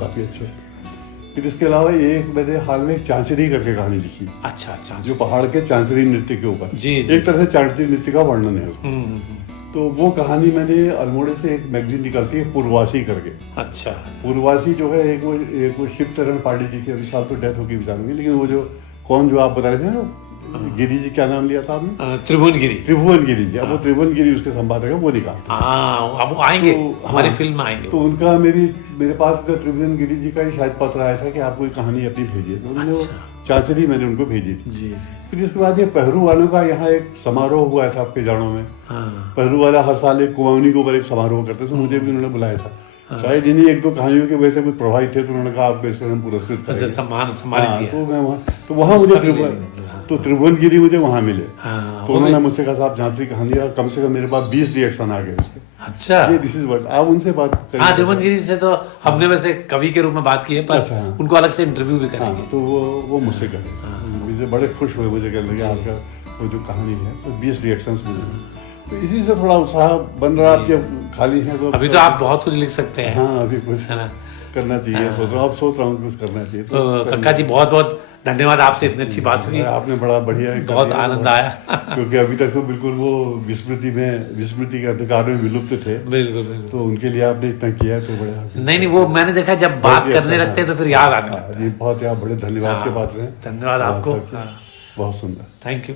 काफी अच्छे। फिर इसके अलावा एक मैंने हाल में चांचरी करके कहानी लिखी। अच्छा अच्छा। जो पहाड़ के चांचरी नृत्य के ऊपर, जी, एक तरह से चांचरी नृत्य का वर्णन है उसमें। तो वो कहानी मैंने अल्मोड़े से एक मैगजीन निकलती है पूर्वासी करके। अच्छा। पूर्वासी जो है एक वो शिव चरण पांडे जी की, अभी साल तो डेथ होगी बेचारों की, लेकिन वो जो कौन जो आप बता रहे थे ना, गिरी जी, क्या नाम लिया था आपने? त्रिभुवनगिरी। त्रिभुवनगिरी जी। अब वो त्रिभुवनगिरी उसके संपादक है, वो निकालते हैं। हाँ, अब वो आएंगे तो, हमारी फिल्म में आएंगे। तो उनका मेरे पास त्रिभुवनगिरी जी का ही शायद पत्र आया था कि आप कोई कहानी अपनी भेजिए, तो उन्होंने वो चांचरी मैंने उनको भेजी थी। जी जी। फिर इसके बाद ये पहरू वालों का यहाँ एक समारोह हुआ था आपके जाड़ों में। पहरू वाला हर साल एक कुमाऊनी के ऊपर एक समारोह करते थे, मुझे भी उन्होंने बुलाया था। शायद इन्हीं 1-2 कहानियों की वजह से कुछ प्रभावित थे, तो उन्होंने कहा आपको इसको हम पुरस्कृत करेंगे। सम्मान तो मैं वहाँ मुझे तो त्रिभुवनगिरी मुझे वहाँ मिले। तो उन्होंने मुझसे कहा साहब झांसी कहानी, कम से कम मेरे पास 20 रिएक्शन आ गए उसके। अच्छा। ये दिस इज व्हाट आप उनसे बात करें। हाँ, त्रिभुवनगिरी से तो हमने वैसे कवि के रूप में बात की है, पर उनको अलग से इंटरव्यू भी करेंगे। तो वो मुझसे करें, मुझे बड़े खुश हुए, मुझे कहने लगे आपका वो जो कहानी है, तो 20 रिएक्शंस मिले। तो इसी से थोड़ा उत्साह बन रहा। आप जब खाली हैं तो अभी तो आप बहुत कुछ लिख सकते हैं। हाँ, अभी कुछ है ना करना चाहिए, सोच रहा हूँ कुछ करना चाहिए। तो कक्का जी बहुत बहुत धन्यवाद, आपसे इतनी अच्छी बात हुई, आपने बड़ा बढ़िया, बहुत आनंद आया। क्योंकि अभी तक तो बिल्कुल वो विस्मृति के अधिकार में विलुप्त थे। बिल्कुल। तो उनके लिए आपने इतना किया है तो बड़ा। नहीं, वो मैंने देखा जब बात करने लगते हैं तो फिर याद आने लगता है। बहुत बड़े धन्यवाद के पात्र हैं। धन्यवाद आपको, बहुत सुंदर। Thank you.